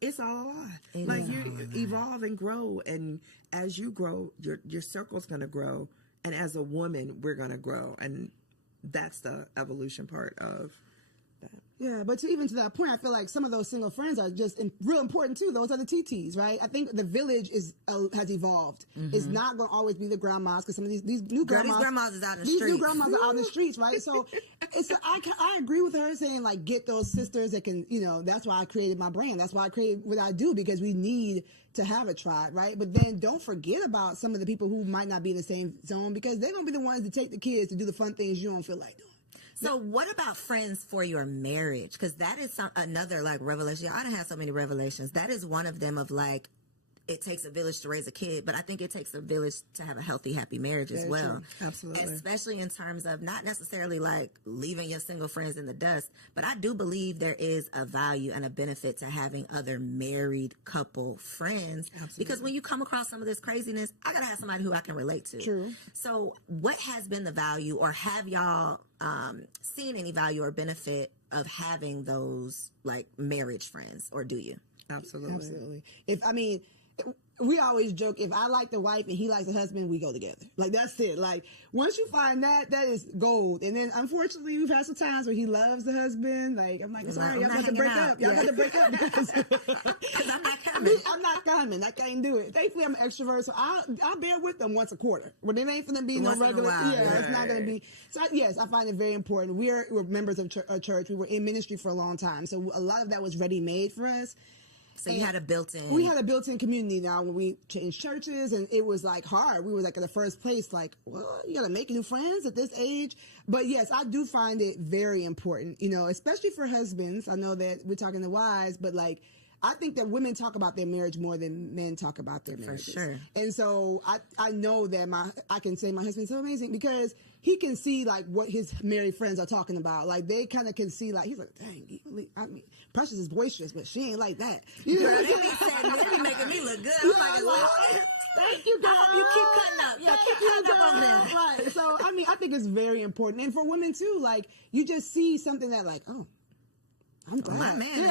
it's all a lie. Like, you evolve and grow, and as you grow, your circle's going to grow, and as a woman, we're going to grow, and that's the evolution part of that. Yeah, but even to that point, I feel like some of those single friends are just real important too. Those are the TTs, right? I think the village has evolved. It's not going to always be the grandmas, because some of these new grandmas, these grandmas is out in the these streets. new grandmas are out in the streets, right? So I agree with her saying, like, get those sisters that can, that's why I created my brand. That's why I created what I do, because we need to have a tribe, right? But then don't forget about some of the people who might not be in the same zone, because they're going to be the ones to take the kids to do the fun things you don't feel like doing. So what about friends for your marriage? Because that is another, like, revelation. I done had so many revelations. That is one of them, of, like, it takes a village to raise a kid, but I think it takes a village to have a healthy, happy marriage as well. True. Absolutely. Especially in terms of not necessarily like leaving your single friends in the dust, but I do believe there is a value and a benefit to having other married couple friends. Absolutely. Because when you come across some of this craziness, I gotta have somebody who I can relate to. True. So what has been the value, or have y'all seen any value or benefit of having those like marriage friends, or do you? Absolutely. We always joke, if I like the wife and he likes the husband, we go together. Like, that's it. Like, once you find that, that is gold. And then, unfortunately, we've had some times where he loves the husband. Like, I'm like, sorry, y'all got to break up. Y'all got to break up because I'm not coming. I'm not coming. I can't do it. Thankfully, I'm an extrovert, so I'll bear with them once a quarter. But it ain't finna be no regular. It's not going to be. So, yes, I find it very important. We're members of a church. We were in ministry for a long time. So, a lot of that was ready-made for us. So you had a built-in. We had a built-in community now when we changed churches, and it was like hard. We were like in the first place, like, well, you got to make new friends at this age. But yes, I do find it very important, especially for husbands. I know that we're talking to wives, but like, I think that women talk about their marriage more than men talk about their marriages. For sure. And so I know that I can say my husband's so amazing because he can see like what his married friends are talking about. Like they kind of can see like, he's like, dang, Precious is boisterous, but she ain't like that. Girl, they be making me look good. I'm like, as long as thank you, girl. You keep cutting up. Yeah, keep cutting up on there. Right. So I think it's very important. And for women too, like you just see something that like, oh, I'm glad. My man, he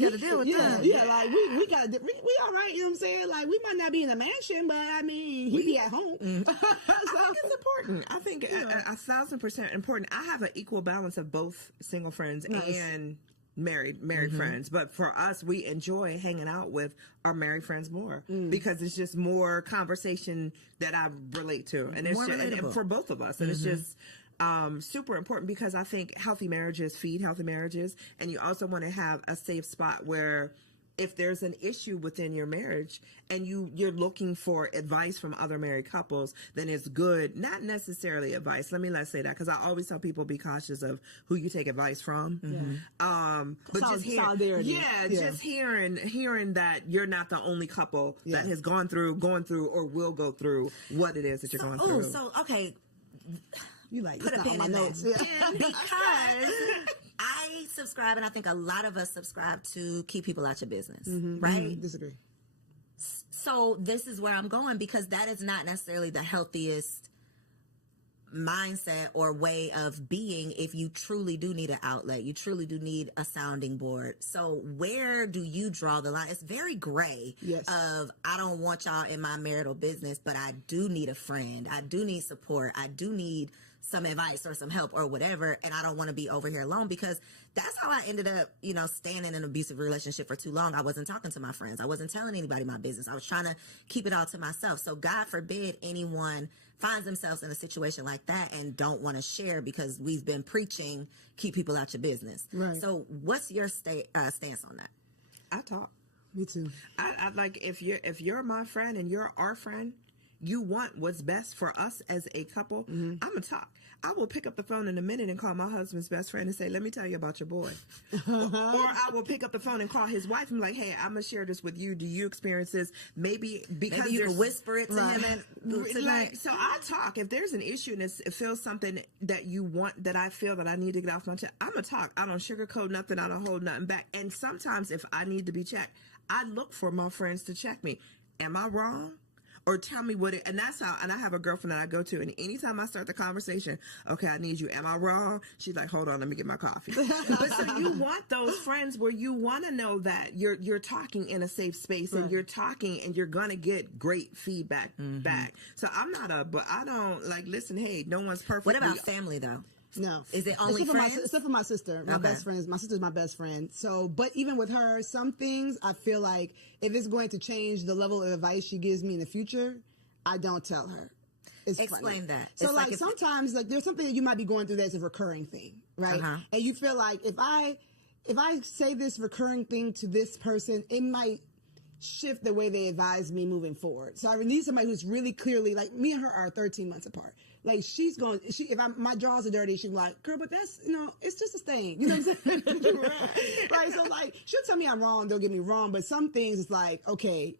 got to deal with that. Yeah, like we got to, we all right, you know what I'm saying? Like we might not be in a mansion, but he be at home. I think it's important. I think 1,000% important. I have an equal balance of both single friends and married friends, but for us, we enjoy hanging out with our married friends more because it's just more conversation that I relate to, and it's and for both of us, and it's just super important because I think healthy marriages feed healthy marriages, and you also want to have a safe spot where if there's an issue within your marriage and you're looking for advice from other married couples, then it's good, not necessarily advice. Let's say that, because I always tell people be cautious of who you take advice from. But just just hearing that you're not the only couple that has gone through or will go through what it is that you're going through. So okay. You like put a pin in notes because I subscribe, and I think a lot of us subscribe to keep people out your business, right? Disagree. So this is where I'm going, because that is not necessarily the healthiest mindset or way of being if you truly do need an outlet. You truly do need a sounding board. So where do you draw the line? It's very gray of, I don't want y'all in my marital business, but I do need a friend. I do need support. I do need some advice or some help or whatever, and I don't want to be over here alone, because that's how I ended up, staying in an abusive relationship for too long. I wasn't talking to my friends. I wasn't telling anybody my business. I was trying to keep it all to myself. So God forbid anyone finds themselves in a situation like that and don't want to share, because we've been preaching, keep people out your business. Right. So what's your stance on that? I talk. Me too. I like, if you're my friend and you're our friend, you want what's best for us as a couple, I'm going to talk. I will pick up the phone in a minute and call my husband's best friend and say, let me tell you about your boy. Or I will pick up the phone and call his wife and be like, hey, I'm going to share this with you. Do you experience this? Maybe you can whisper it to him. So I talk. If there's an issue and it feels something that you want, that I feel that I need to get off my chest, I'm going to talk. I don't sugarcoat nothing. I don't hold nothing back. And sometimes if I need to be checked, I look for my friends to check me. Am I wrong? Or tell me and that's how, and I have a girlfriend that I go to, and anytime I start the conversation, okay, I need you. Am I wrong? She's like, hold on, let me get my coffee. But so you want those friends where you want to know that you're talking in a safe space, and you're talking and you're going to get great feedback back. So but I don't listen, hey, no one's perfect. What about family though? No. Is it only friends? Except for my sister. My sister's my best friend. So, but even with her, some things I feel like if it's going to change the level of advice she gives me in the future, I don't tell her. Explain that. So sometimes there's something that you might be going through that's a recurring thing, right? And you feel like if I say this recurring thing to this person, it might shift the way they advise me moving forward. So I need somebody who's really clearly, like, me and her are 13 months apart. Like, my drawers are dirty, she's like, girl, but that's, it's just a stain. You know what I'm saying? Right. So, she'll tell me I'm wrong, don't get me wrong, but some things it's like, okay,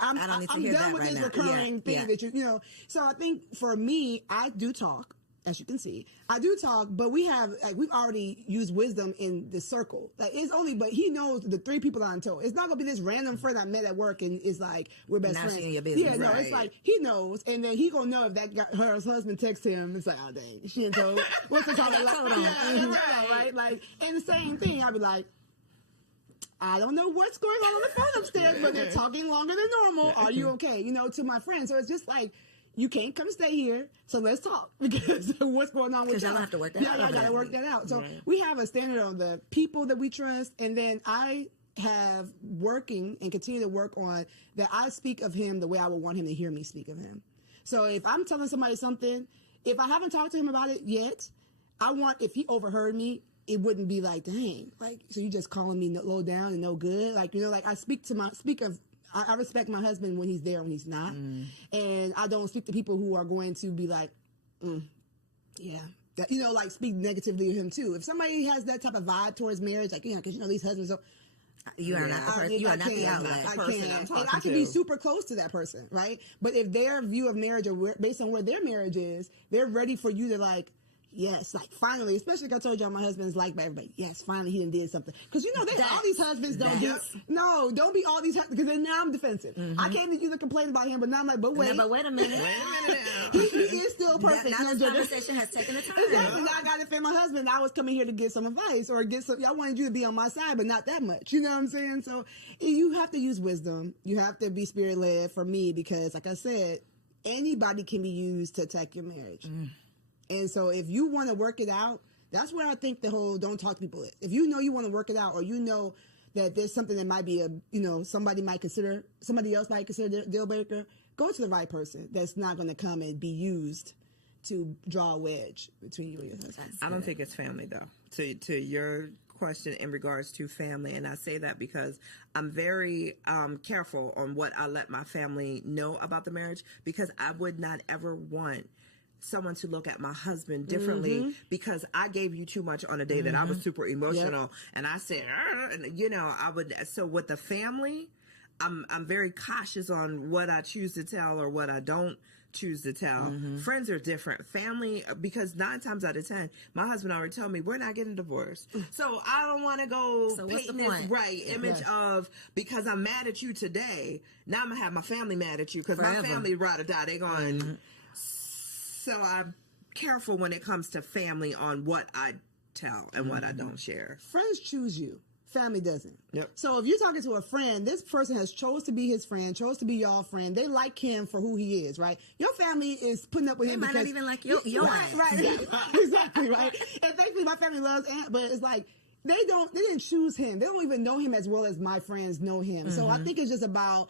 I'm I don't need to I'm hear done that with right this now. recurring thing Yeah. that you know. So I think for me, I do talk. As you can see, I do talk, but we've already used wisdom in the circle. Like but he knows the 3 people I'm told. It's not gonna be this random friend I met at work and it's like we're best Now friends. she in your business. Yeah, no, it's Right. like he knows, and then he gonna know if her husband texts him. It's like, oh dang, she didn't told. What's the call? Hold on. Right? Like, and the same thing. I'd be like, I don't know what's going on the phone upstairs, but they're talking longer than normal. Are you okay? You know, to my friends. So it's just like, you can't come stay here, so let's talk because what's going on with Because y'all have to work that out. Yeah, y'all gotta work that out. So we have a standard on the people that we trust, and then I have working and continue to work on that. I speak of him the way I would want him to hear me speak of him. So if I'm telling somebody something, if I haven't talked to him about it yet, I want, if he overheard me, it wouldn't be like, dang, like, so you just calling me low down and no good. Like, you know, like I I respect my husband when he's there, when he's not. And I don't speak to people who are going to be like, yeah. That, you know, like speak negatively of him too. If somebody has that type of vibe towards marriage, like, because you know, these husbands are, You are not the person. You are not the outlet. I person I'm can't. talking And I can to. be super close to that person, right? But if their view of marriage or based on where their marriage is, they're ready for you to like, yes, like finally, especially like I told y'all, my husband's liked by everybody. Yes, finally he done did something. Because you know, all these husbands don't do. No, don't be all these because then now I'm defensive. I came to you to complain about him, but now I'm like, but wait, No, but wait a minute. he is still perfect. Now this conversation has taken a time. Exactly. Now I got to defend my husband. I was coming here to get some advice or get some. I wanted you to be on my side, but not that much. You know what I'm saying? So you have to use wisdom. You have to be spirit led for me because, like I said, anybody can be used to attack your marriage. And so if you want to work it out, that's where I think the whole don't talk to people is. If you know you want to work it out or you know that there's something that might be somebody else might consider a deal breaker, go to the right person that's not going to come and be used to draw a wedge between you and your husband. I don't think it's family though. To your question in regards to family, and I say that because I'm very careful on what I let my family know about the marriage because I would not ever want someone to look at my husband differently because I gave you too much on a day that I was super emotional and I said, and, you know, I would. So with the family, I'm very cautious on what I choose to tell or what I don't choose to tell. Friends are different. Family, because 9 times out of 10, my husband already told me we're not getting divorced. So I don't want to go paint this image of because I'm mad at you today. Now I'm gonna have my family mad at you because my family ride or die. They going. So I'm careful when it comes to family on what I tell and what I don't share. Friends choose you. Family doesn't. Yep. So if you're talking to a friend, this person has chose to be his friend, chose to be y'all friend. They like him for who he is, right? Your family is putting up with him might because not even like your right, exactly, right. And thankfully, my family loves Aunt, but it's like they didn't choose him. They don't even know him as well as my friends know him. So I think it's just about,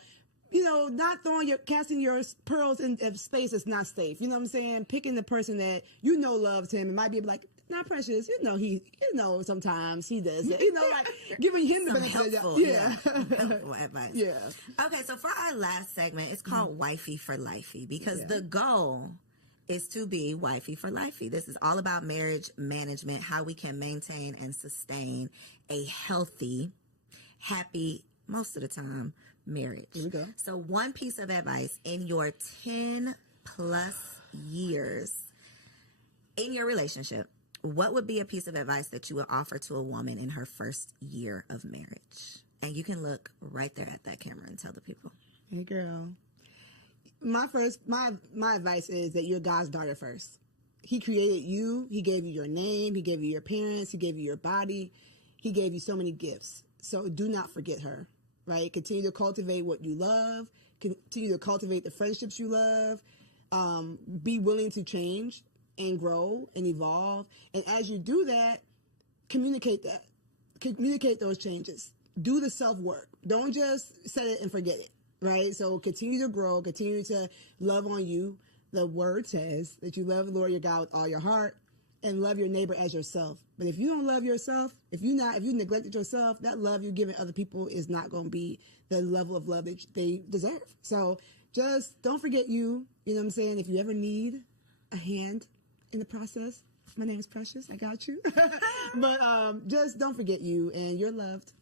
you know, not casting your pearls in space that's not safe. You know what I'm saying? Picking the person that you know loves him and might be like, not Precious. You know, sometimes he does it. You know, like giving him the benefit of the helpful advice. Yeah. Okay, so for our last segment, it's called Wifey for Lifey because the goal is to be wifey for lifey. This is all about marriage management, how we can maintain and sustain a healthy, happy, most of the time, marriage. Here we go. So one piece of advice in your 10 plus years in your relationship, what would be a piece of advice that you would offer to a woman in her first year of marriage? And you can look right there at that camera and tell the people. Hey, girl. My advice is that you're God's daughter first. He created you. He gave you your name. He gave you your parents. He gave you your body. He gave you so many gifts. So do not forget her, right? Continue to cultivate what you love. Continue to cultivate the friendships you love. Be willing to change and grow and evolve. And as you do that, communicate that. Communicate those changes. Do the self-work. Don't just set it and forget it, right? So continue to grow, continue to love on you. The word says that you love the Lord your God with all your heart and love your neighbor as yourself. But if you don't love yourself, if you neglected yourself, that love you're giving other people is not going to be the level of love that they deserve. So just don't forget you. You know what I'm saying? If you ever need a hand in the process, my name is Precious. I got you. But just don't forget you, and you're loved.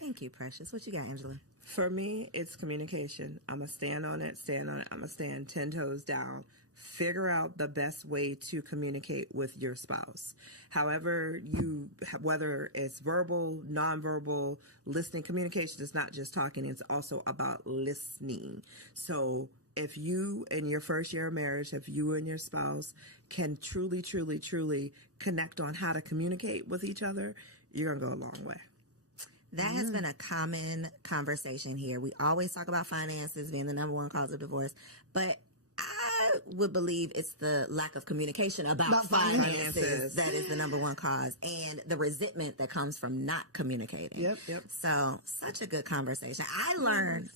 Thank you, Precious. What you got, Angela? For me, it's communication. I'm going to stand on it. I'm going to stand 10 toes down. Figure out the best way to communicate with your spouse. However, whether it's verbal, nonverbal, listening, communication is not just talking, it's also about listening. So if you, in your first year of marriage, if you and your spouse can truly, truly, truly connect on how to communicate with each other, you're going to go a long way. That has been a common conversation here. We always talk about finances being the number one cause of divorce, but I would believe it's the lack of communication about finances that is the number one cause, and the resentment that comes from not communicating. Yep. So, such a good conversation. I learned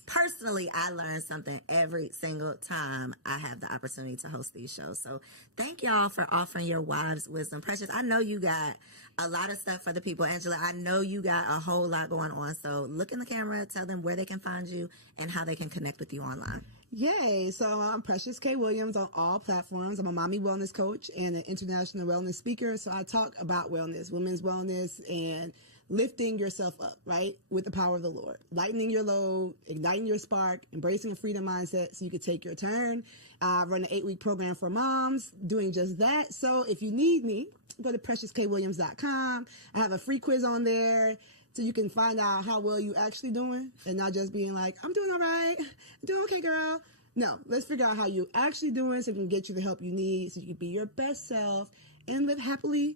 something every single time I have the opportunity to host these shows. So, thank y'all for offering your wives' wisdom. Precious, I know you got a lot of stuff for the people. Angela, I know you got a whole lot going on. So, look in the camera, tell them where they can find you and how they can connect with you online. Yay. So I'm Precious K. Williams on all platforms. I'm a mommy wellness coach and an international wellness speaker. So I talk about wellness, women's wellness, and lifting yourself up, right? With the power of the Lord, lightening your load, igniting your spark, embracing a freedom mindset so you can take your turn. I run an 8-week program for moms doing just that. So if you need me, go to preciouskwilliams.com. I have a free quiz on there, so you can find out how well you actually doing and not just being like, I'm doing all right. I'm doing okay, girl. No, let's figure out how you actually doing so we can get you the help you need so you can be your best self and live happily,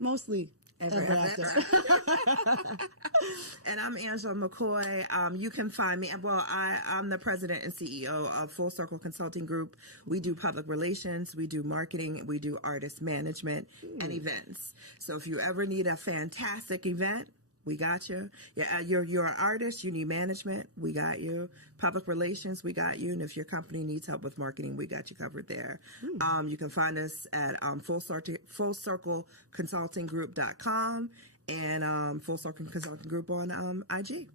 mostly ever after. And I'm Angela McCoy. You can find me. Well, I'm the president and CEO of Full Circle Consulting Group. We do public relations, we do marketing, we do artist management and events. So if you ever need a fantastic event, we got you. Yeah, you're an artist. You need management. We got you. Public relations. We got you. And if your company needs help with marketing, we got you covered there. You can find us at fullcircleconsultinggroup.com and Full Circle Consulting Group on IG.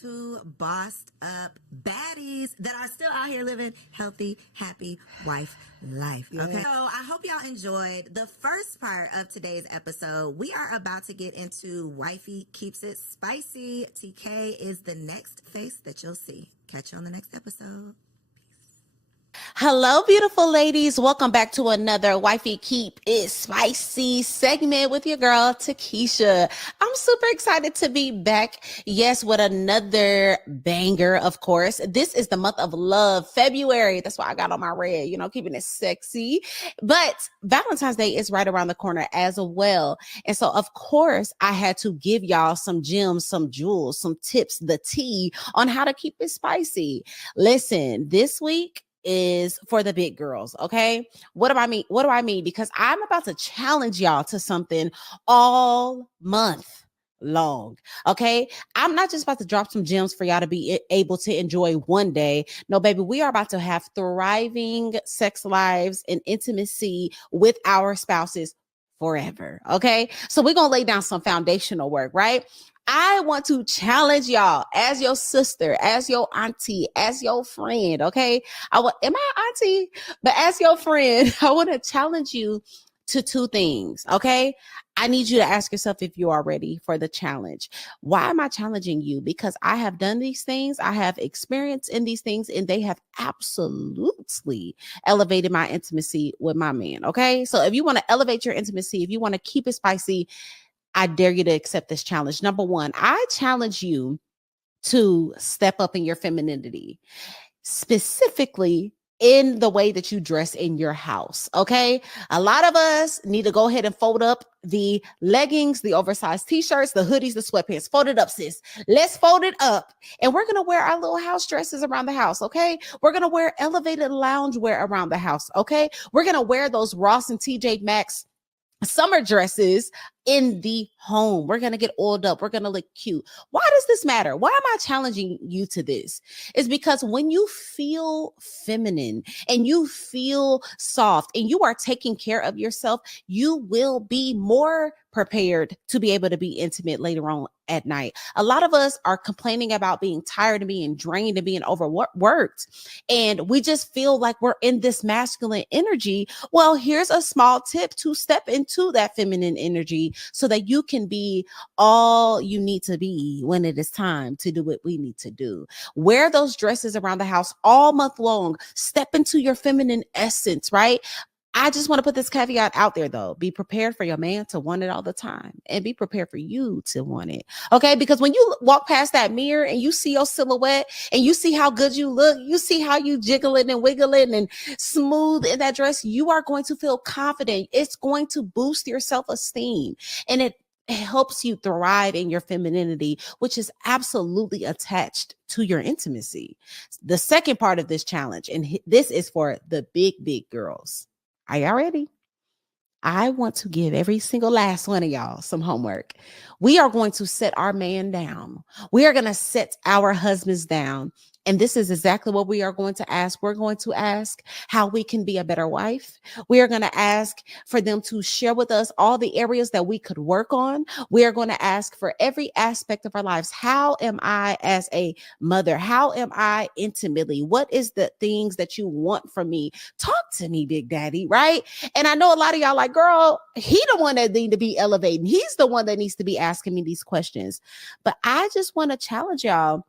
Two bossed up baddies that are still out here living healthy, happy wife life. Okay. So I hope y'all enjoyed the first part of today's episode. We are about to get into Wifey Keeps It Spicy. TK is the next face that you'll see. Catch you on the next episode. Hello, beautiful ladies. Welcome back to another Wifey Keep It Spicy segment with your girl, Takesha. I'm super excited to be back. Yes, with another banger, of course. This is the month of love, February. That's why I got on my red, keeping it sexy. But Valentine's Day is right around the corner as well. And so, of course, I had to give y'all some gems, some jewels, some tips, the tea on how to keep it spicy. Listen, this week is for the big girls. Okay. What do I mean? Because I'm about to challenge y'all to something all month long. Okay. I'm not just about to drop some gems for y'all to be able to enjoy one day. No, baby, we are about to have thriving sex lives and intimacy with our spouses forever. Okay. So we're going to lay down some foundational work, right? I want to challenge y'all as your sister, as your auntie, as your friend. Okay. Am I auntie? But as your friend, I want to challenge you to two things. Okay. I need you to ask yourself if you are ready for the challenge. Why am I challenging you? Because I have done these things. I have experience in these things, and they have absolutely elevated my intimacy with my man. Okay. So if you want to elevate your intimacy, if you want to keep it spicy, I dare you to accept this challenge. Number one, I challenge you to step up in your femininity, specifically in the way that you dress in your house. Okay. A lot of us need to go ahead and fold up the leggings, the oversized t-shirts, the hoodies, the sweatpants. Fold it up, sis. Let's fold it up. And we're going to wear our little house dresses around the house. Okay. We're going to wear elevated loungewear around the house. Okay. We're going to wear those Ross and TJ Maxx summer dresses in the home. We're going to get oiled up. We're going to look cute. Why does this matter? Why am I challenging you to this? It's because when you feel feminine and you feel soft and you are taking care of yourself, you will be more prepared to be able to be intimate later on at night. A lot of us are complaining about being tired and being drained and being overworked. And we just feel like we're in this masculine energy. Well, here's a small tip to step into that feminine energy so that you can be all you need to be when it is time to do what we need to do. Wear those dresses around the house all month long. Step into your feminine essence, right? I just want to put this caveat out there though. Be prepared for your man to want it all the time, and be prepared for you to want it. Okay. Because when you walk past that mirror and you see your silhouette and you see how good you look, you see how you jiggling and wiggling and smooth in that dress, you are going to feel confident. It's going to boost your self-esteem, and it helps you thrive in your femininity, which is absolutely attached to your intimacy. The second part of this challenge, and this is for the big girls. Are y'all ready? I want to give every single last one of y'all some homework. We are going to set our man down. We are going to set our husbands down. And this is exactly what we are going to ask. We're going to ask how we can be a better wife. We are going to ask for them to share with us all the areas that we could work on. We are going to ask for every aspect of our lives. How am I as a mother? How am I intimately? What is the things that you want from me? Talk to me, Big Daddy, right? And I know a lot of y'all like, girl, he the one that need to be elevating. He's the one that needs to be asking me these questions. But I just want to challenge y'all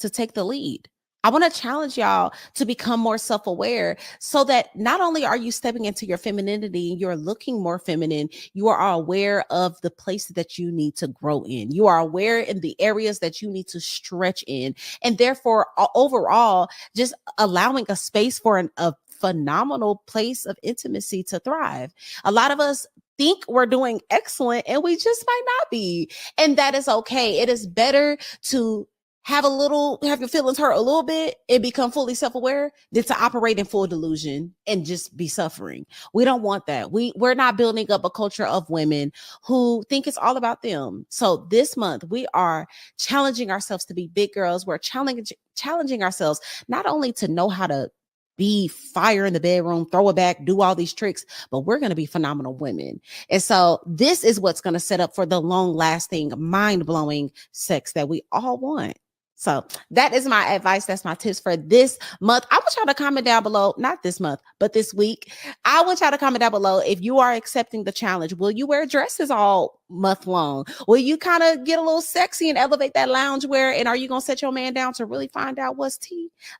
to take the lead. I want to challenge y'all to become more self-aware so that not only are you stepping into your femininity, you're looking more feminine, you are aware of the places that you need to grow in. You are aware in the areas that you need to stretch in. And therefore, overall, just allowing a space for a phenomenal place of intimacy to thrive. A lot of us think we're doing excellent and we just might not be. And that is okay. It is better to have your feelings hurt a little bit and become fully self-aware than to operate in full delusion and just be suffering. We don't want that. We're not building up a culture of women who think it's all about them. So this month we are challenging ourselves to be big girls. We're challenging ourselves not only to know how to be fire in the bedroom, throw it back, do all these tricks, but we're going to be phenomenal women. And so this is what's going to set up for the long lasting, mind blowing sex that we all want. So that is my advice. That's my tips for this month. I want y'all to comment down below, not this month, but this week. I want y'all to comment down below if you are accepting the challenge. Will you wear dresses all month long? Will you kind of get a little sexy and elevate that loungewear? And are you going to set your man down to really find out what's tea?